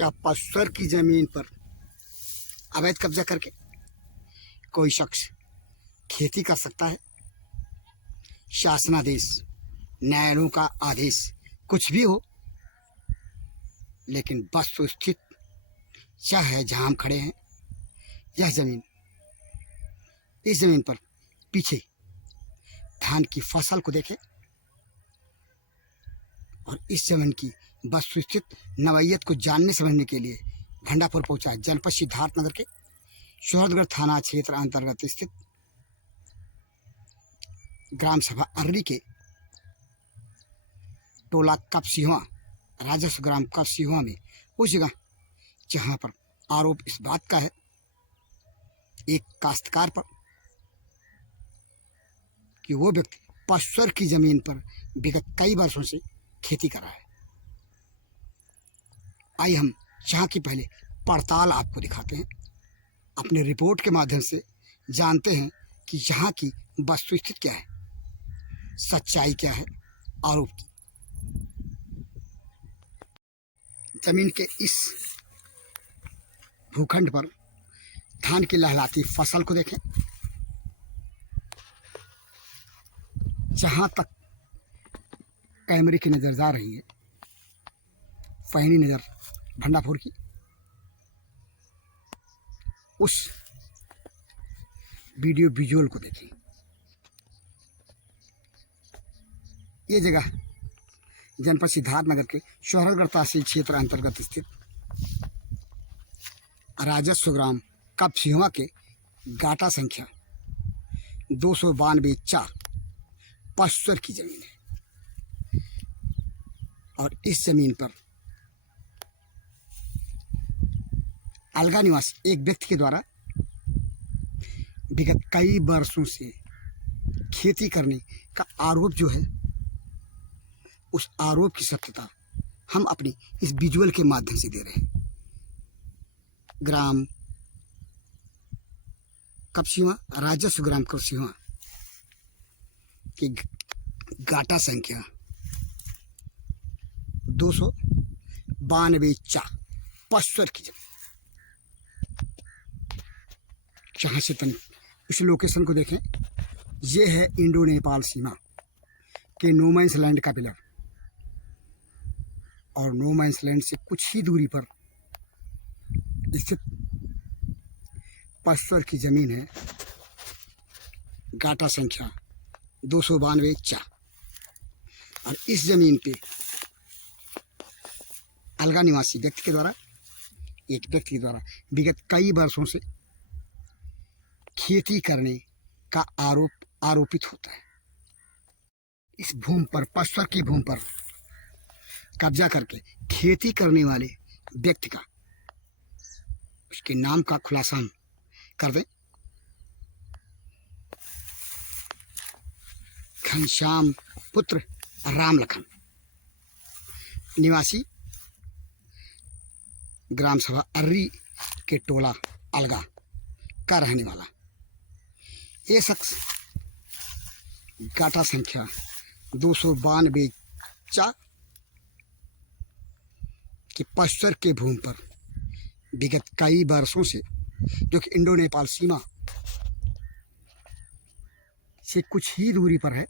क्या पसर की जमीन पर अवैध कब्जा करके कोई शख्स खेती कर सकता है? शासनादेश, न्यायालयों का आदेश कुछ भी हो, लेकिन वस्तुस्थित यह है जहां हम खड़े हैं, यह जमीन, इस जमीन पर पीछे धान की फसल को देखें और इस जमीन की वस्तुस्थित नवैयत को जानने समझने के लिए भंडापुर पहुंचा जनपद सिद्धार्थनगर के शोहरतगढ़ थाना क्षेत्र अंतर्गत स्थित ग्राम सभा अर्री के टोला कपसिहुआ, राजस्व ग्राम कपसिहुआ में उस जगह जहां पर आरोप इस बात का है एक काश्तकार पर कि वो व्यक्ति पसर की जमीन पर विगत कई वर्षों से खेती कर रहा है। आइए हम यहाँ की पहले पड़ताल आपको दिखाते हैं, अपने रिपोर्ट के माध्यम से जानते हैं कि यहाँ की वस्तुस्थिति क्या है, सच्चाई क्या है आरोप की। जमीन के इस भूखंड पर धान की लहलाती फसल को देखें। जहां तक कैमरे की नजर जा रही है, पहली नजर भंडापुर की, उस वीडियो विजुअल को देखें। ये जगह जनपद सिद्धार्थनगर के शोहरतगढ़ तहसील क्षेत्र अंतर्गत स्थित राजस्व ग्राम कपसिहुआ के गाटा संख्या 292 पसर की जमीन है और इस जमीन पर अलगा निवासी एक व्यक्ति के द्वारा विगत कई वर्षों से खेती करने का आरोप जो है, उस आरोप की सत्यता हम अपनी इस विजुअल के माध्यम से दे रहे हैं। ग्राम कपसिहुआ, राजस्व ग्राम कपसिहुआ की गाटा संख्या 292 पसर की जमीन। जहाँ से तन इस लोकेशन को देखें, ये है इंडो नेपाल सीमा के नो मैंस लैंड का पिलर और नो मैंस लैंड से कुछ ही दूरी पर स्थित पसर की जमीन है। गाटा संख्या 292 और इस जमीन पे अलगा निवासी व्यक्ति के द्वारा, एक व्यक्ति के द्वारा विगत कई वर्षों से खेती करने का आरोपित होता है। इस भूमि पर, पसर की भूमि पर कब्जा करके खेती करने वाले व्यक्ति का, उसके नाम का खुलासा हम कर दें। घनश्याम पुत्र रामलखन, निवासी ग्राम सभा अर्री के टोला अलगा का रहने वाला। ये शख्स गाटा संख्या 292 की पसर के भूमि पर विगत कई वर्षों से, जो कि इंडो नेपाल सीमा से कुछ ही दूरी पर है,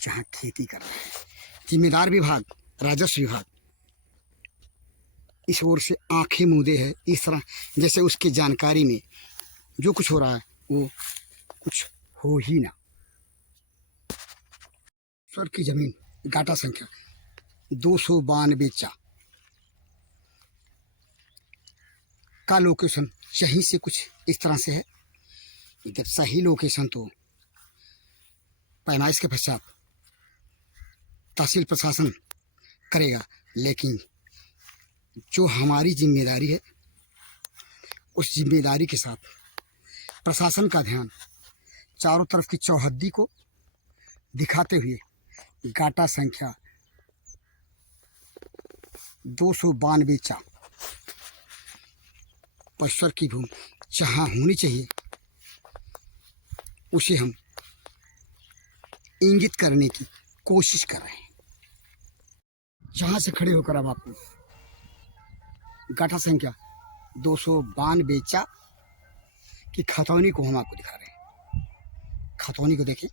जहां खेती कर रहा है। जिम्मेदार विभाग, राजस्व विभाग इस ओर से आंखें मूंदे है, इस तरह जैसे उसकी जानकारी में जो कुछ हो रहा है वो कुछ हो ही ना। पसर की जमीन गाटा संख्या 292 का लोकेशन सही से कुछ इस तरह से है। जब सही लोकेशन तो पैमाइश के पश्चात तहसील प्रशासन करेगा, लेकिन जो हमारी जिम्मेदारी है, उस जिम्मेदारी के साथ प्रशासन का ध्यान चारों तरफ की चौहद्दी को दिखाते हुए गाटा संख्या 292 पसर की भूमि जहाँ होनी चाहिए, उसे हम इंगित करने की कोशिश कर रहे हैं। जहाँ से खड़े होकर अब आपको गाठा संख्या 292 की खतौनी को हम आपको दिखा रहे हैं। खतौनी को देखिए,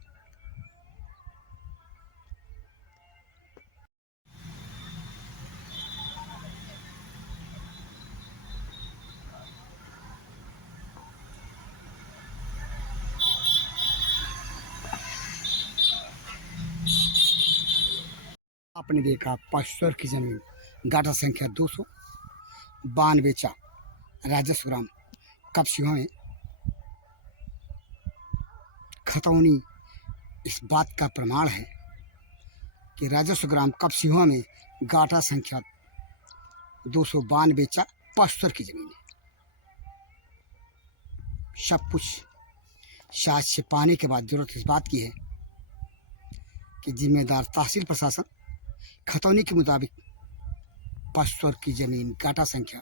आपने देखा पश्चर की जमीन गाठा संख्या 292 राजस्व ग्राम कपसिहा में खतौनी इस बात का प्रमाण है कि राजस्व ग्राम कपसिहा में गाठा संख्या 292 पश्चर की जमीन है। सब कुछ साक्ष्य पाने के बाद जरूरत इस बात की है कि जिम्मेदार तहसील प्रशासन खतौनी के मुताबिक पश्चर की जमीन गाठा संख्या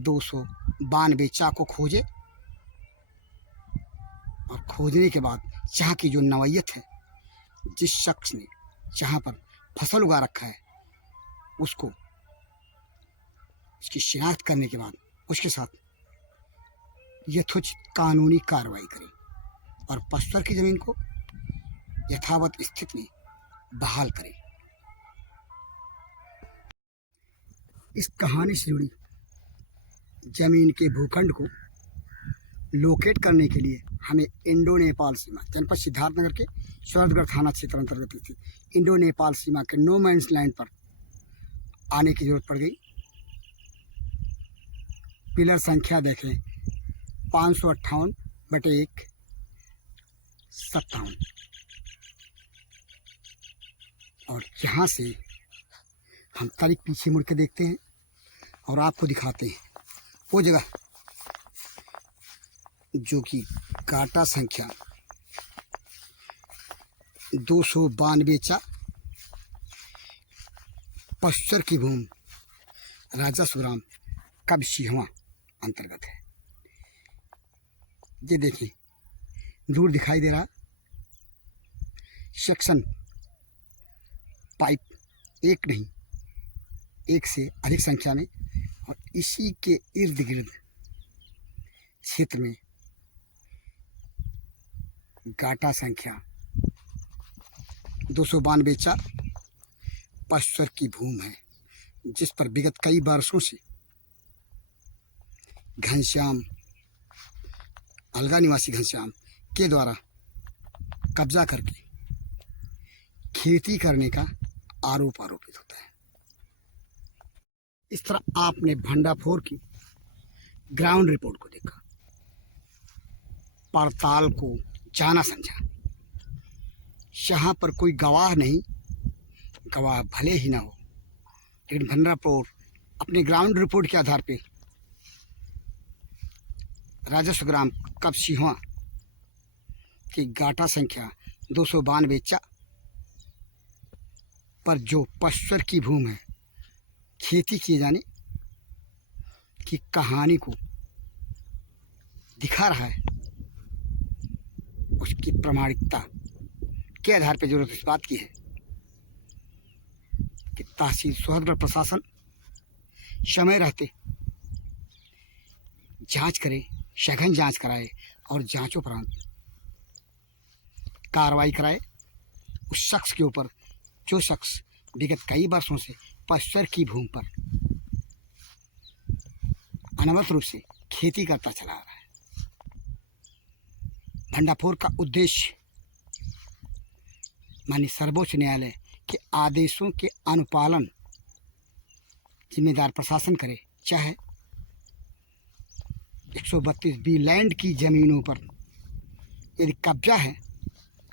292 को खोजे और खोजने के बाद जहाँ की जो नवैयत है, जिस शख्स ने जहाँ पर फसल उगा रखा है, उसको उसकी शिनाख्त करने के बाद उसके साथ यथोचित कानूनी कार्रवाई करें और पश्चर की जमीन को यथावत स्थिति में बहाल करें। इस कहानी से जुड़ी जमीन के भूखंड को लोकेट करने के लिए हमें इंडो नेपाल सीमा जनपद सिद्धार्थनगर के शरदगढ़ थाना क्षेत्र अंतर्गत स्थित इंडो नेपाल सीमा के नो मैंस लैंड पर आने की जरूरत पड़ गई। पिलर संख्या देखें 558/157 और यहाँ से हम तारीख पीछे मुड़ के देखते हैं और आपको दिखाते हैं वो जगह जो कि गाठा संख्या 292 पश्चर की भूमि राजस्व ग्राम कपसिहा अंतर्गत है। ये देखिए दूर दिखाई दे रहा सेक्शन पाइप एक नहीं, एक से अधिक संख्या में, और इसी के इर्द गिर्द क्षेत्र में गाठा संख्या 292 पश्चर की भूमि है, जिस पर विगत कई वर्षों से घनश्याम अलगा निवासी घनश्याम के द्वारा कब्जा करके खेती करने का आरोप आरोपित होता है। इस तरह आपने भंडाफोर की ग्राउंड रिपोर्ट को देखा, पड़ताल को जाना समझा। यहाँ पर कोई गवाह नहीं, गवाह भले ही ना हो, लेकिन भंडाफोर अपने ग्राउंड रिपोर्ट के आधार पे राजस्व ग्राम कपसिहा की गाठा संख्या 292 पर जो पश्चर की भूमि है खेती किए जाने की कहानी को दिखा रहा है, उसकी प्रामाणिकता के आधार पर जरूरत इस बात की है कि तहसील सोहतगढ़ प्रशासन समय रहते जांच करे, सघन जांच कराए और जांचोपरांत कार्रवाई कराए उस शख्स के ऊपर जो शख्स विगत कई वर्षों से पश्चर की भूमि पर अनवरत रूप से खेती करता चला आ रहा है। भंडाफोर का उद्देश्य माननीय सर्वोच्च न्यायालय के आदेशों के अनुपालन जिम्मेदार प्रशासन करे, चाहे 132B लैंड की ज़मीनों पर यदि कब्जा है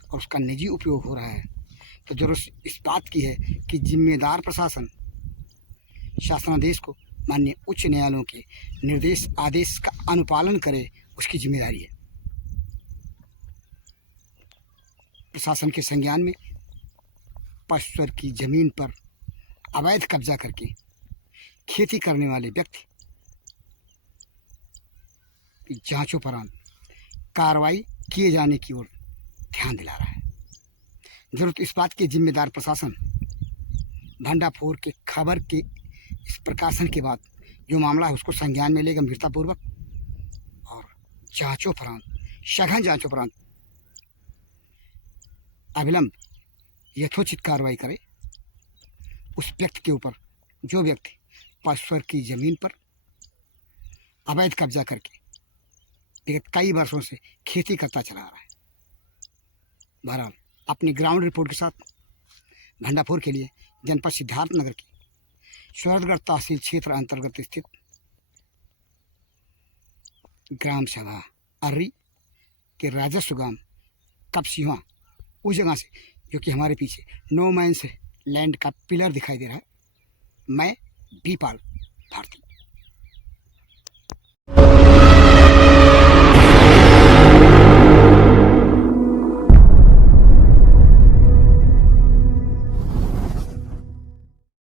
और उसका निजी उपयोग हो रहा है तो जरूरत इस बात की है कि जिम्मेदार प्रशासन शासनादेश को माननीय उच्च न्यायालयों के निर्देश आदेश का अनुपालन करे, उसकी जिम्मेदारी है। प्रशासन के संज्ञान में पश्चर की जमीन पर अवैध कब्जा करके खेती करने वाले व्यक्ति की जांचोपरांत कार्रवाई किए जाने की ओर ध्यान दिला रहा है। जरूरत इस बात की जिम्मेदार प्रशासन भंडाफोर के खबर के इस प्रकाशन के बाद जो मामला है उसको संज्ञान में ले गंभीरतापूर्वक और जांचोपरांत, सघन जांचोपरांत अविलंब यथोचित कार्रवाई करे उस व्यक्ति के ऊपर जो व्यक्ति परस्पर की जमीन पर अवैध कब्जा करके विगत कई वर्षों से खेती करता चला आ रहा है। बहरहाल अपनी ग्राउंड रिपोर्ट के साथ भंडापुर के लिए जनपद सिद्धार्थनगर की स्वर्णगढ़ तहसील क्षेत्र अंतर्गत स्थित ग्राम सभा अर्री के राजस्व गांव कपसिहा, उस जगह से जो कि हमारे पीछे नो मैंस लैंड का पिलर दिखाई दे रहा है, मैं बीपाल भारती।